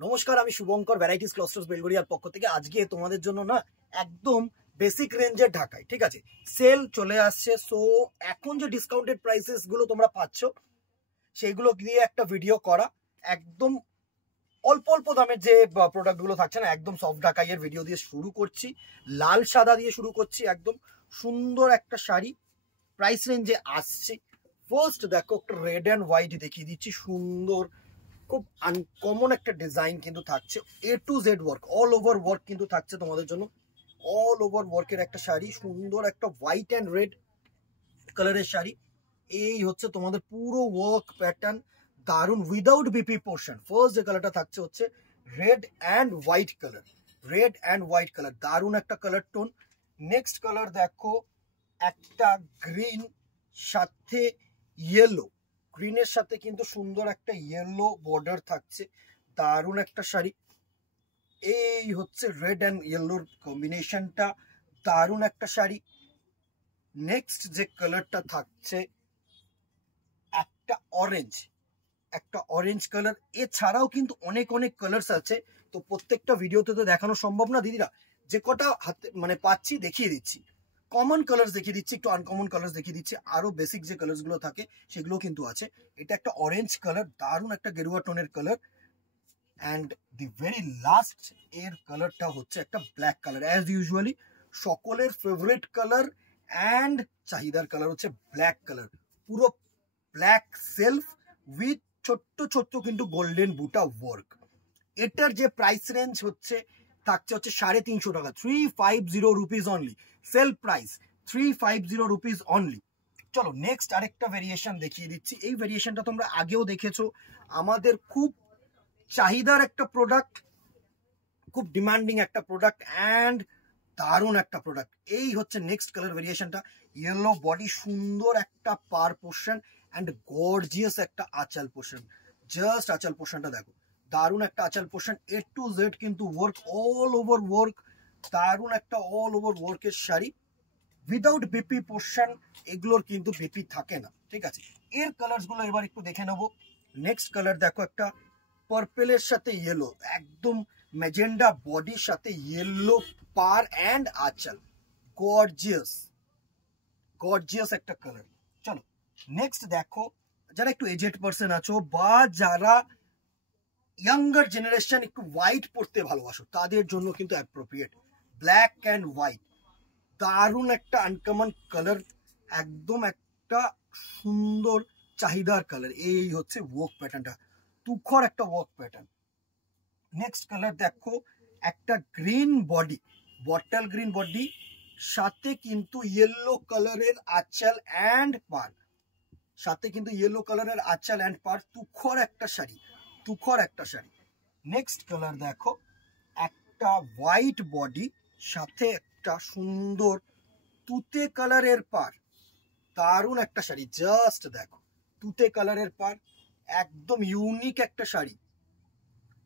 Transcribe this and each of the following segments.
নমস্কার, আমি Shubhankar varieties clusters বেলগড়িয়ার পক্ষ থেকে আজকে তোমাদের জন্য না একদম বেসিক রেঞ্জের ঢাকায়, ঠিক আছে, সেল চলে আসছে। সো এখন যে ডিসকাউন্টেড প্রাইসেস গুলো তোমরা পাচ্ছ সেইগুলো দিয়ে একটা ভিডিও করা, একদম অল্প অল্প দামের যে প্রোডাক্ট গুলো থাকছে না, একদম সফট ঢাকাইয়ের ভিডিও দিয়ে শুরু করছি। লাল সাদা দিয়ে শুরু করছি, একদম সুন্দর একটা শাড়ি প্রাইস রেঞ্জে আসছে। ফার্স্ট দেখো একটা রেড অ্যান্ড হোয়াইট দেখিয়ে দিচ্ছি, সুন্দর খুব আনকমন একটা ডিজাইন কিন্তু থাকছে। A to Z work, all over work কিন্তু থাকছে তোমাদের জন্য। অল ওভার ওয়ার্কের একটা শাড়ি, সুন্দর একটা হোয়াইট অ্যান্ড রেড কালারের শাড়ি। এই হচ্ছে তোমাদের পুরো ওয়ার্ক প্যাটার্ন, দারুন উইদাউট বিপি পোর্শন। ফার্স্ট যে কালারটা থাকছে হচ্ছে red and white colour, red and white colour, দারুন একটা কালার টোন। নেক্সট কালার দেখো একটা গ্রিন সাথে ইয়েলো, গ্রিনের সাথে কিন্তু সুন্দর একটা ইয়েলো বর্ডার থাকছে, দারুন একটা শাড়ি। এই হচ্ছে রেড অ্যান্ড ইয়েলোর কম্বিনেশনটা, দারুন একটা শাড়ি। নেক্সট যে কালারটা থাকছে একটা অরেঞ্জ, একটা অরেঞ্জ কালার। এছাড়াও কিন্তু অনেক অনেক কালার্স আছে, তো প্রত্যেকটা ভিডিওতে তো দেখানো সম্ভব না দিদিরা, যে কটা হাতে মানে পাচ্ছি দেখিয়ে দিচ্ছি। কমন কালার্স দেখিয়ে দিচ্ছি, একটু আনকমন কালার্স দেখিয়ে দিচ্ছি, আরো বেসিক যে কালার্স গুলো থাকে সেগুলো কিন্তু আছে। এটা একটা অরেঞ্জ কালার, দারুন একটা গেরুয়া টোনের colour. And the very last এর কালারটা হচ্ছে একটা ব্ল্যাক কালার, অ্যাজ ইউজুয়ালি সকলের ফেভারিট কালার অ্যান্ড চাহিদার কালার হচ্ছে ব্ল্যাক কালার। পুরো ব্ল্যাক সেলফ উইথ ছোট্ট ছোট্ট কিন্তু গোল্ডেন বুটা ওয়ার্ক। এটার যে প্রাইস রেঞ্জ হচ্ছে থাকছে হচ্ছে 350 টাকা, 350 rupees only. Sale price 350 rupees only. চলো নেক্সট আরেকটা ভেরিয়েশন দেখিয়ে দিচ্ছি। এই ভেরিয়েশনটা তোমরা আগেও দেখেছো, আমাদের খুব চাহিদার একটা প্রোডাক্ট, খুব ডিমান্ডিং একটা প্রোডাক্ট অ্যান্ড দারুণ একটা প্রোডাক্ট। এই হচ্ছে নেক্সট কালার ভেরিয়েশনটা, ইয়েলো বডি, সুন্দর একটা পার পোর্শন অ্যান্ড গর্জিয়াস একটা আঁচল পোর্শন। জাস্ট আঁচল পোর্শনটা দেখো, দারুণ একটা আঁচল পোর্শন, এ টু জেড কিন্তু ওয়ার্ক, অল ওভার ওয়ার্ক, দারুণ একটা অল ওভার ওয়ার্কের শাড়ি উইদাউট বিপি পোর্শন। এগুলোর কিন্তু বিপি থাকে না, ঠিক আছে। এর কালার্স গুলো এবার একটু দেখে নেবো। নেক্সট কালার দেখো একটা পার্পেলের সাথে ইয়েলো, একদম ম্যাজেন্ডা বডির সাথে ইয়েলো পার অ্যান্ড আঁচল, গর্জিয়াস গর্জিয়াস একটা কালার। চলো নেক্সট দেখো, যারা একটু এজেড পার্সন আছো বা যারা ইয়াঙ্গার জেনারেশন একটু হোয়াইট পড়তে ভালোবাসো তাদের জন্য কিন্তু অ্যাপ্রোপ্রিয়েট, ব্ল্যাক অ্যান্ড হোয়াইট, দারুণ একটা আনকমন কালার, একদম একটা সুন্দর চাহিদার কালার। এই হচ্ছে ওয়ার্ক প্যাটার্নটা, তুখর একটা ওয়ার্ক প্যাটার্ন। নেক্সট কালার দেখো একটা green body, bottle green body, সাথে কিন্তু ইয়েলো কালারের আঁচল অ্যান্ড পার, সাথে কিন্তু ইয়েলো কালারের আঁচল অ্যান্ড পার, তুখর একটা শাড়ি, তুখর একটা শাড়ি। নেক্সট কালার দেখো একটা হোয়াইট বডি, সাথে একটা সুন্দর তুতে কালারের পার, দারুণ একটা শাড়ি। জাস্ট দেখো তুতে কালারের পার, একদম ইউনিক একটা শাড়ি,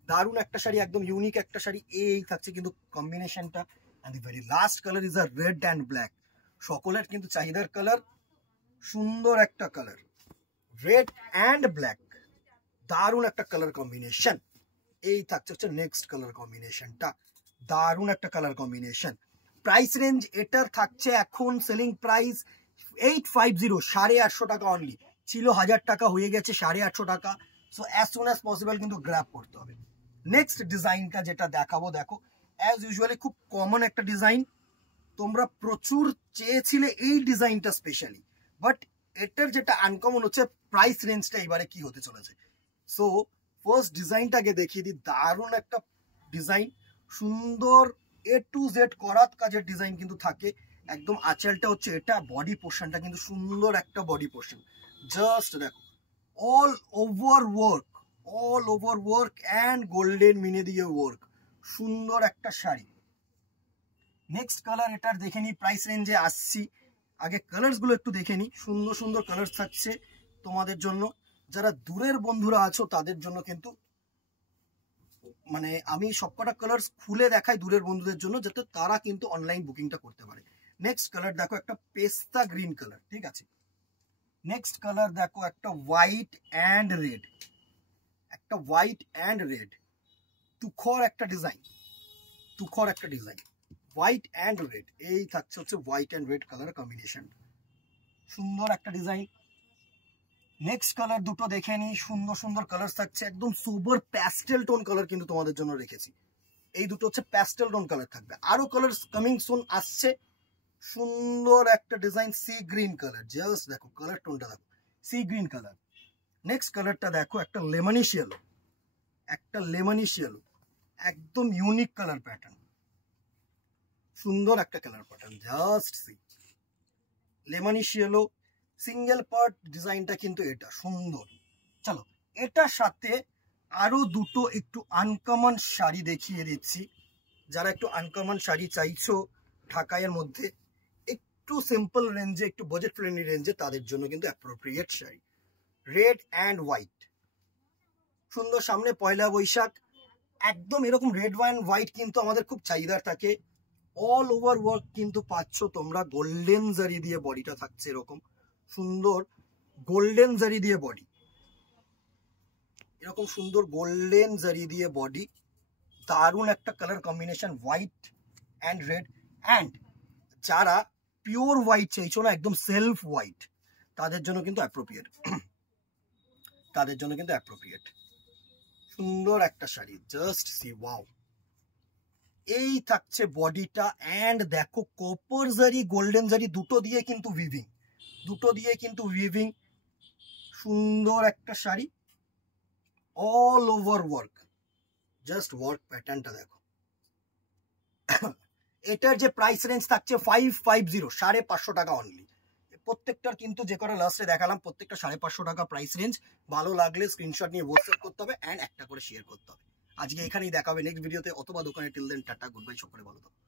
দারুণ একটা শাড়ি, একদম ইউনিক একটা শাড়ি। এই থাকছে কিন্তু কম্বিনেশনটা। And the very last colour is a red and black, সকলের কিন্তু চাহিদার কালার, সুন্দর একটা কালার, রেড অ্যান্ড ব্ল্যাক, দারুণ একটা কালার কম্বিনেশন। এই থাকছে হচ্ছে নেক্সট কালার কম্বিনেশনটা, দারুণ একটা কালার কম্বিনেশন। প্রাইস রেঞ্জ এটার থাকছে এখন সেলিং প্রাইস 850, 850 টাকা অনলি। ছিল 1000 টাকা, হয়ে গেছে 850 টাকা। So as soon as possible কিন্তু গ্র্যাব করতে হবে। নেক্সট ডিজাইনটা যেটা দেখাবো দেখো, অ্যাজ ইউজুয়ালি খুব কমন একটা ডিজাইন, তোমরা প্রচুর চেয়েছিলে এই ডিজাইনটা স্পেশালি, বাট এটার যেটা আনকমন হচ্ছে প্রাইস রেঞ্জটা এবারে কি হতে চলেছে। সো ফার্স্ট ডিজাইনটাকে দেখিয়ে দিই, দারুণ একটা ডিজাইন, সুন্দর এ টু জেড করাত কাজের ডিজাইন কিন্তু থাকে। একদম আঁচলটা হচ্ছে এটা, বডি পোর্শনটা কিন্তু সুন্দর একটা বডি পোর্শন। জাস্ট দেখো all over work, all over work and golden মিনে দিয়ে ওয়ার্ক, সুন্দর একটা শাড়ি। নেক্সট কালার এটার দেখে নি, প্রাইস রেঞ্জে আসছি, আগে কালার্স গুলো একটু দেখে নি। সুন্দর সুন্দর কালার থাকছে তোমাদের জন্য, যারা দূরের বন্ধুরা আছো তাদের জন্য কিন্তু মানে আমি সবকটা কালার্স খুলে দেখাই দূরের বন্ধুদের জন্য, যাতে তারা কিন্তু অনলাইন বুকিংটা করতে পারে। নেক্সট কালার দেখো একটা পেস্তা গ্রিন কালার, ঠিক আছে। নেক্সট কালার দেখো একটা হোয়াইট অ্যান্ড রেড, একটা হোয়াইট অ্যান্ড রেড, তুখর একটা ডিজাইন, তুখর একটা ডিজাইন, হোয়াইট অ্যান্ড রেড, এই থাকছে হচ্ছে white and red colour combination, সুন্দর একটা ডিজাইন। নেক্সট কালার দুটো দেখে নি, সুন্দর সুন্দর কালার থাকছে, একদম সোবার প্যাস্টেল টোন কালার কিন্তু তোমাদের জন্য রেখেছি। এই দুটো হচ্ছে প্যাস্টেল টোন কালার থাকবে, আরো কালার কামিং সুন আসছে। সুন্দর একটা design, sea green colour, just দেখো কালার টোনটা দেখো, সি গ্রিন কালার। নেক্সট কালারটা দেখো, একটা লেমনিশ ইয়েলো, একটা লেমনিশ ইয়েলো, একদম ইউনিক কালার প্যাটার্ন, সুন্দর একটা colour pattern, just see lemonish yellow, single part ডিজাইনটা কিন্তু এটা সুন্দর। চলো এটার সাথে আরো দুটো একটু আনকমন শাড়ি দেখিয়ে দিচ্ছি। যারা একটু আনকমন শাড়ি চাইছো ঢাকাইয়ের মধ্যে, একটু সিম্পল রেঞ্জে, একটু বাজেট ফ্রেন্ডলি রেঞ্জে, তাদের জন্য কিন্তু appropriate sari. Red and white, সুন্দর, সামনে পয়লা বৈশাখ, একদম এরকম রেড অ্যান্ড হোয়াইট কিন্তু আমাদের খুব চাহিদার থাকে। অল ওভার ওয়ার্ক কিন্তু পাচ্ছ তোমরা, গোল্ডেন জারি দিয়ে বডিটা থাকছে, এরকম সুন্দর গোল্ডেন জারি দিয়ে বডি, এরকম সুন্দর গোল্ডেন জারি দিয়ে বডি, দারুণ একটা colour combination, white and red. And যারা পিওর হোয়াইট চাইছো না, একদম সেলফ হোয়াইট, তাদের জন্য কিন্তু অ্যাপ্রোপ্রিয়েট, তাদের জন্য কিন্তু অ্যাপ্রোপ্রিয়েট, সুন্দর একটা শাড়ি, জাস্ট সি ওয়াও। এই থাকছে বডিটা, অ্যান্ড দেখো কপার জারি গোল্ডেন জারি দুটো দিয়ে কিন্তু উইভিং, দুটো দিয়ে কিন্তু উইভিং, সুন্দর একটা sari, all over work, just work প্যাটার্নটা দেখো। এটার যে প্রাইস রেঞ্জ থাকছে 550, 550 টাকা অনলি। প্রত্যেকটার কিন্তু যে কটা লাস্টে দেখালাম প্রত্যেকটা 550 টাকা প্রাইস রেঞ্জ। ভালো লাগলে স্ক্রিনশট নিয়ে হোয়াটসঅ্যাপ করতে হবে, অ্যান্ড একটা করে শেয়ার করতে হবে। আজকে এখানেই দেখা হবে নেক্সট ভিডিওতে অথবা দোকানে। Till then tata, goodbye, সকলে ভালো থাকো।